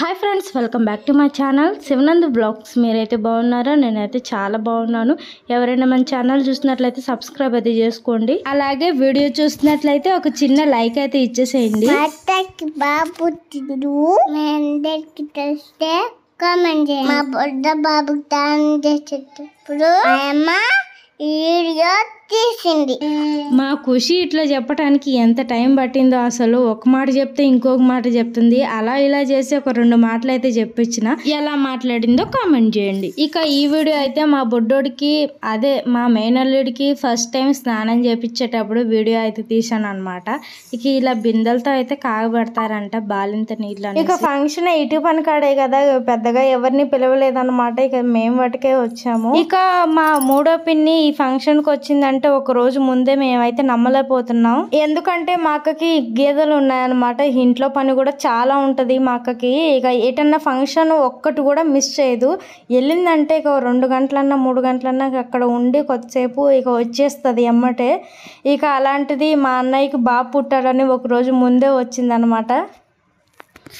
Hi friends, welcome back to my channel Shivanand blogs. మీరైతే బాగున్నారా? నేనైతే చాలా బాగున్నాను. ఎవరైనా మన ఛానల్ చూసినట్లయితే సబ్స్క్రైబ్ అయితే చేసుకోండి. అలాగే వీడియో చూసినట్లయితే ఒక చిన్న లైక్ అయితే ఇచ్చేసేయండి. మా బొడ్డ బాబుకి దానం చేసేటప్పుడు వీడియో తీసింది. మా ఖుషి ఇట్లా చెప్పడానికి ఎంత టైం పట్టిందో అసలు. ఒక మాట చెప్తే ఇంకొక మాట చెప్తుంది. అలా ఇలా చేసి ఒక 2 మాటలు అయితే చెప్పించిన. ఎలా మాట్లాడిందో కామెంట్ చేయండి. ఇక ఈ వీడియో అయితే మా బొడ్డోడికి అదే మా మేనల్లుడికి ఫస్ట్ టైం స్నానం చేపించేటప్పుడు వీడియో అయితే తీసాను అనమాట. ఇక ఇలా బిందెలతో అయితే కాగబెడతారంట బాలింత నీళ్ళు. ఇక ఫంక్షన్ ఇటు పని కాడే కదా, పెద్దగా ఎవరిని పిలవలేదన్నమాట. ఇక మేము వాటికే వచ్చాము. ఇక మా మూడో పిన్ని ఈ ఫంక్షన్ కి వచ్చిందంటే ఒక రోజు ముందే మేమైతే నమ్మలేకపోతున్నాం. ఎందుకంటే మా అక్కకి గేదెలు ఉన్నాయన్నమాట. ఇంట్లో పని కూడా చాలా ఉంటది మా అక్కకి. ఇక ఎటన్నా ఫంక్షన్ ఒక్కటి కూడా మిస్ చేయదు. వెళ్ళిందంటే ఇక 2 గంటలన్నా 3 గంటలన్నా అక్కడ ఉండి కొద్దిసేపు ఇక వచ్చేస్తుంది ఎమ్మటే. ఇక అలాంటిది మా అన్నయ్యకి బాబు పుట్టాడని ఒక రోజు ముందే వచ్చిందనమాట.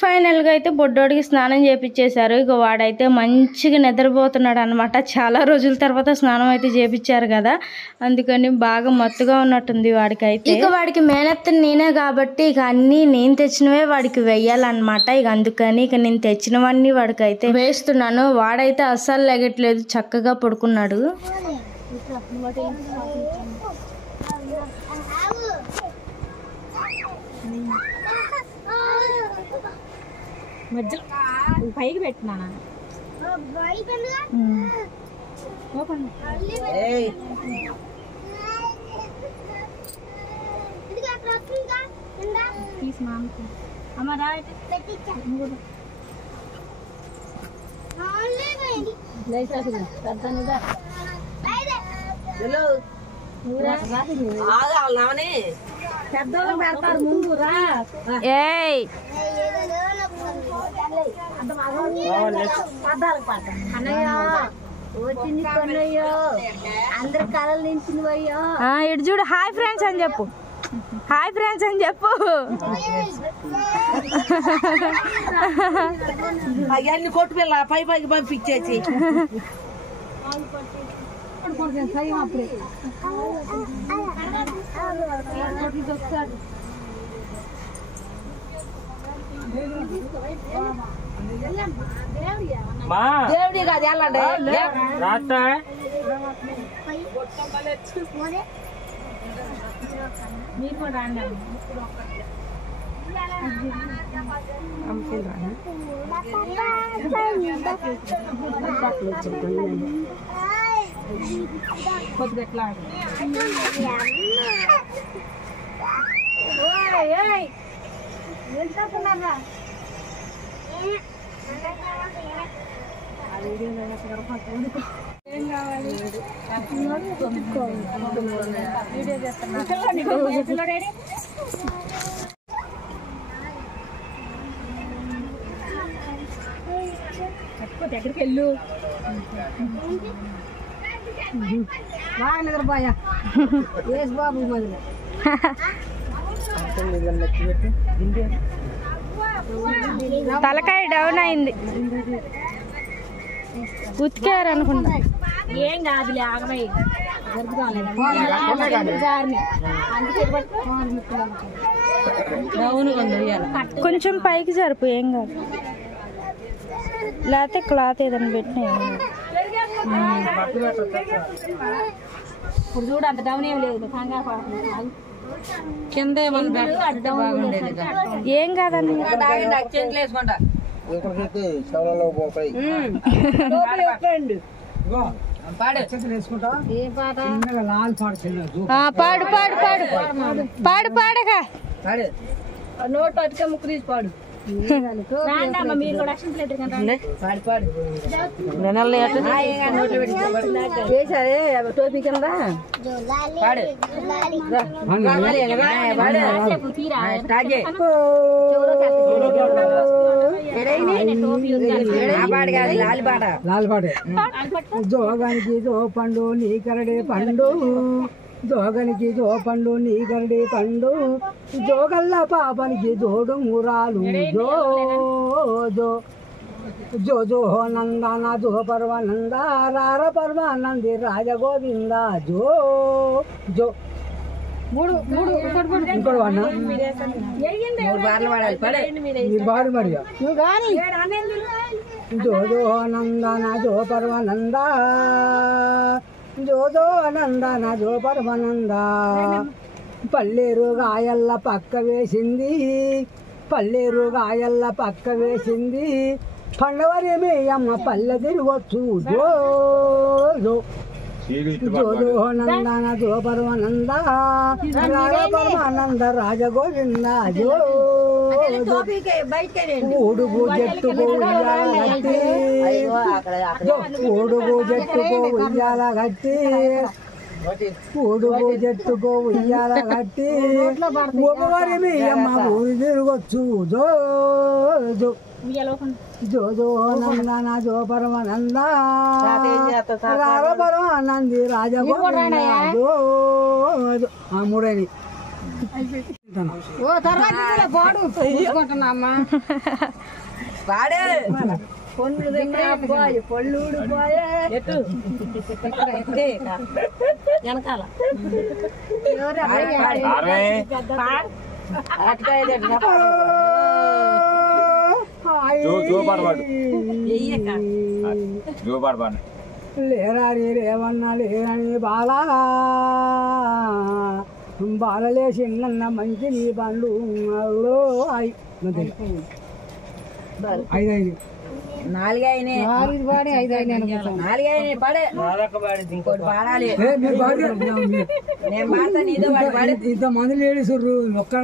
ఫైనల్గా అయితే బొడ్డోడికి స్నానం చేపించేశారు. ఇక వాడైతే మంచిగా నిద్రపోతున్నాడు అనమాట. చాలా రోజుల తర్వాత స్నానం అయితే చేపించారు కదా, అందుకని బాగా మత్తుగా ఉన్నట్టుంది వాడికైతే. ఇక వాడికి మేనత్తని నేనే కాబట్టి ఇక అన్నీ నేను తెచ్చినవే వాడికి వెయ్యాలన్నమాట. ఇక అందుకని ఇక నేను తెచ్చినవన్నీ వాడికి అయితే వేస్తున్నాను. వాడైతే అస్సలు లెగట్లేదు, చక్కగా పడుకున్నాడు. పైకి పెట్టినా పెద్దోళ్ళు పెడతారు ముందు రా. ఏయ్ అందరు కళలు నించినవయ్యో. ఇటు చూడు, హాయ్ ఫ్రెండ్స్ అని చెప్పు. హాయ్ ఫ్రెండ్స్ అని చెప్పు. అవన్నీ కొట్టు పిల్ల పై పైకి పంపించేసి దేవుడి కాదు వెళ్ళండి మీరు కూడా రాండి. కొద్దిగా ఎట్లా ఏం కావాలి వీడియో చేస్తున్నా. దగ్గరికి వెళ్ళు. బాగా నిద్రపోయా బాబు మొదలు. తలకాయ డౌన్ అయింది, ఉతికారు అనుకుంటా. ఏం కాదులే ఆగమై కొంచెం పైకి జరుపు, ఏం కాదు. లేకపోతే క్లాత్ ఏదైనా పెట్టినా ఇప్పుడు చూడు, అంత డౌన్ ఏం లేదు. కింద ఏం కాదండి. పాడు పాడు పాడు పాడు పాడగా నోట్ పట్టుక ముక్కు తీసి పాడు. టోపీ కింద జోగానికి జో పండు నీ కరడే పండు జోగనికి జో పండు నీ గరడి పండు జోగల్ల పాపనికి జోడు మురాలు జో జో జో జో నందన జో పర్వానంద రార పర్వానంది రాజగోవింద జో జో ఇంకోటి వాడినా మీరు బారు మరి జో జో నందన జో పర్వానంద జో జో నందన జో పర్వానంద పల్లేరు గాయల్ల పక్క వేసింది పల్లేరు గాయల్ల పక్క వేసింది పండవరేమే అమ్మ పల్లె తిరగొచ్చు జో జో జో జో నందన జో పర్వానంద రార పర్వానంద రాజగోవింద జో ఊడుగు జట్టుకు ఉయ్యాల గట్టి ఊడుగు జట్టుకు ఉయ్యాల గట్టి ఊడుగు జట్టుకు ఉయ్యాల గట్టి ఒకవారి మీ అమ్మ ఊరి తిరగొచ్చు జో జో జో జో నందన జో పరమానంద రార పరమానంది రాజగోవింద జో జో మూడేది వాడే పొన్నుడు తిన్నాయి పొల్లుడు పోయే వెనకాల లేరాని రేవన్నా లేరని బాలా బాలలేసిందన్న మంచి నీ బండ్లు ఐదు నాలుగైనా పడే పాడాలి నేను పాడతా నీతో పాడి ఇంతమంది లేడీస్ ఒక్కడ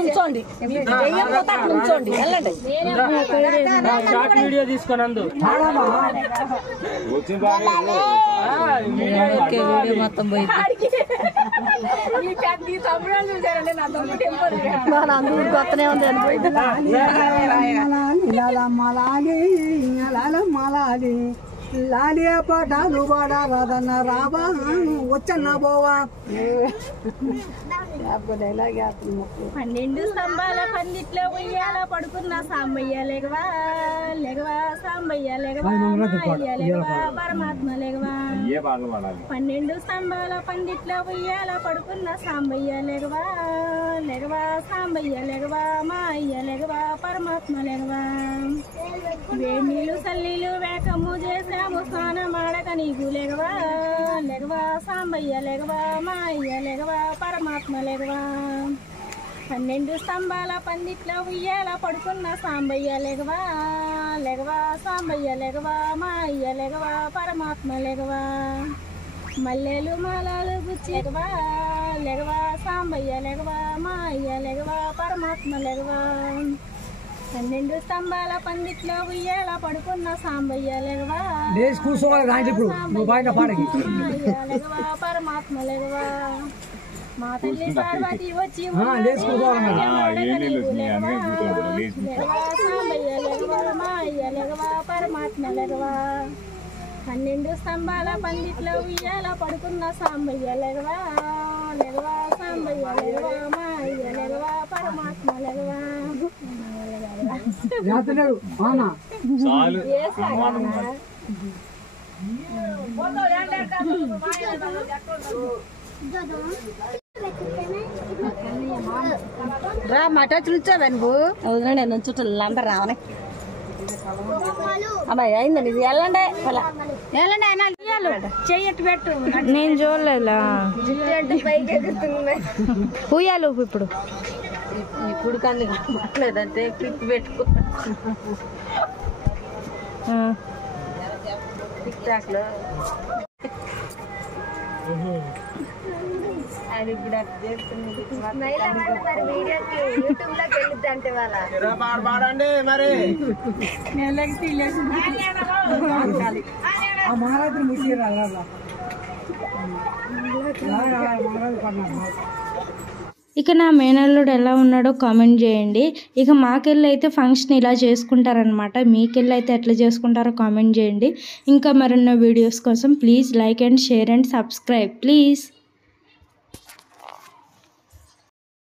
నుంచోండి వెళ్ళండి వీడియో తీసుకున్నందు మొత్తం పోయి కొత్తనే ఉంది మలాలి లాలియా పటాలు పడా రాదన్న రాబా వచ్చన్న పోవా 12 స్తంభాల పందిట్లో ఉయ్యాల పడుకున్న సాంబయ్య లెగవా లెగవా సాంబయ్య లెగవా మాయ్య లెగవా పరమాత్మ లెగవా 12 స్తంభాల పందిట్లో ఉయ్యాల పడుకున్న సాంబయ్య లెగవా లెగవా సాంబయ్య లెగవా మాయ్య లెగవా పరమాత్మ లెగవా వేణీలు సల్లీలు వేకము చేసాము స్నానమాడక నీకు లెగవా లెగవా సాంబయ్య లెగవా మాయ్య లెగవా పరమాత్మ లెగవా 12 స్తంభాల పందిట్లో ఉయ్యాల పడుకున్న సాంబయ్య లెగవా లెగవా సాంబయ్య లెగవా మాయ్య లెగవా పరమాత్మ లెగవా మల్లెలు మాలలు గుచ్చి లెగవా లెగవా సాంబయ్య లెగవా మాయ్య లెగవా పరమాత్మ లెగవా 12 స్తంభాల పందిట్లో ఉయ్యాల పడుకున్న సాంబయ్య లెగవా లెగవా పరమాత్మ లెగవా మా తల్లి పార్వతి వచ్చి లెగవా సాంబయ్య లెగవా మాయ్య లెగవా పరమాత్మ లెగవా 12 స్తంభాల పందిట్లో ఉయ్యాల పడుకున్న సాంబయ్య లెగవా లెగవా సాంబయ్య లెగవా మాయ్య లెగవా పరమాత్మ లెగవా రా మటచ్ నుంచోవే నువ్వు అవునా నేను నుంచుంటా అందరు రావనే అమ్మాయి అయిందండి ఇది వెళ్ళండి చెయ్యట్టు పెట్టు నేను చూడలేదా ఉయ్యాలు ఇప్పుడు ఇప్పుడు కంది లేదంటే క్లిప్ పెట్టుకో టిక్ టాక్ లో అది ఇప్పుడు వీడియోకి యూట్యూబ్ లోకి వెళ్ళిద్ది అంటే వాళ్ళ మహారాత్రి ముసి ఇక నా మేనల్లుడు ఎలా ఉన్నాడో కామెంట్ చేయండి. ఇక మాకెళ్ళి అయితే ఫంక్షన్ ఇలా చేసుకుంటారనమాట. మీకెళ్ళి అయితే ఎట్లా చేసుకుంటారో కామెంట్ చేయండి. ఇంకా మరిన్న వీడియోస్ కోసం please like and share and subscribe please.